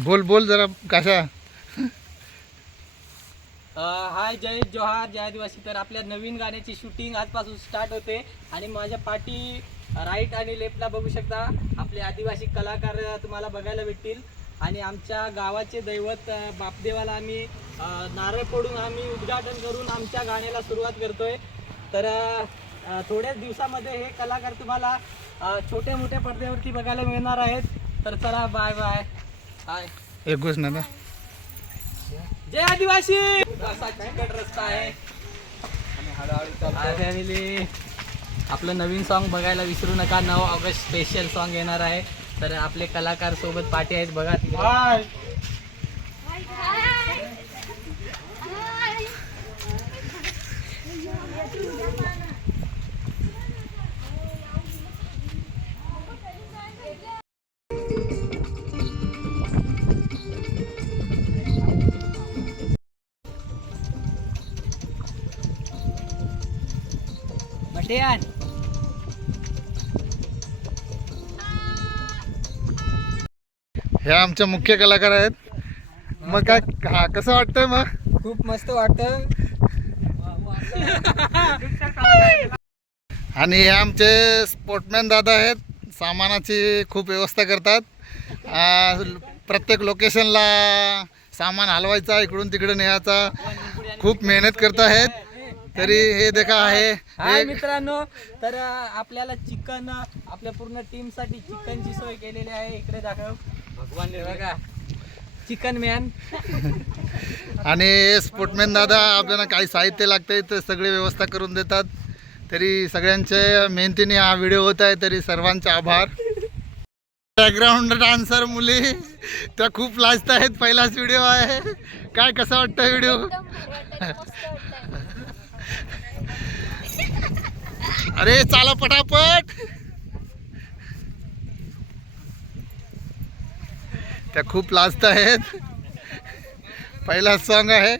बोल बोल जरा कसा हाय जय जोहार जय आदिवासी. तर आपल्या नवीन गाण्याची शूटिंग आजपासून स्टार्ट होते. आणि माझ्या पाठी राईट आणि लेफ्टला बघू शकता आपले आदिवासी कलाकार तुम्हाला बघायला भेटतील. आणि आमच्या गावाचे दैवत बापदेवाला आम्ही नारळ फोडून आम्ही उद्घाटन करून आमच्या गाण्याला सुरुवात करतोय. तर थोड्याच दिवसामध्ये हे कलाकार तुम्हाला छोट्या मोठ्या पडद्यावरती बघायला मिळणार आहेत. तर चला बाय बाय एक गोष्ट ना जय आदिवासी! रस्ता आहे. आपलं नवीन सॉन्ग बघायला विसरू नका. नऊ ऑगस्ट स्पेशल सॉन्ग येणार आहे. तर आपले कलाकार सोबत पाठी आहेत. बघा हे आमचे मुख्य कलाकार आहेत. मग काय हा कसं वाटतंय मग? खूप मस्त वाटतं आणि हे आमचे स्पोर्टमॅन दादा आहेत. सामानाची खूप व्यवस्था करतात. आ, प्रत्येक लोकेशनला सामान हलवायचा इकडून तिकडे न्यायचा. खूप मेहनत करत आहेत. तरी हे देखा आहे हाय मित्रांनो तर आपल्याला चिकन आपल्या पूर्ण टीमसाठी चिकनची सोय केलेली आहे. इकडे दाखव. भगवान बघा. Chicken man. आणि स्पोर्टमॅन दादा आपल्याला काही साहित्य लागते ते सगळे व्यवस्था करून देतात. तरी सगळ्यांचे मेहनतीने हा व्हिडिओ होत आहे तरी सर्वांचे आभार. बॅकग्राऊंड डान्सर मुली त्या खूप लाजत आहेत पहिलाच व्हिडिओ आहे. काय कसं वाटतं व्हिडिओ? अरे चाला पटापट. त्या खूप लाजत आहेत. पहिला सॉन्ग आहे.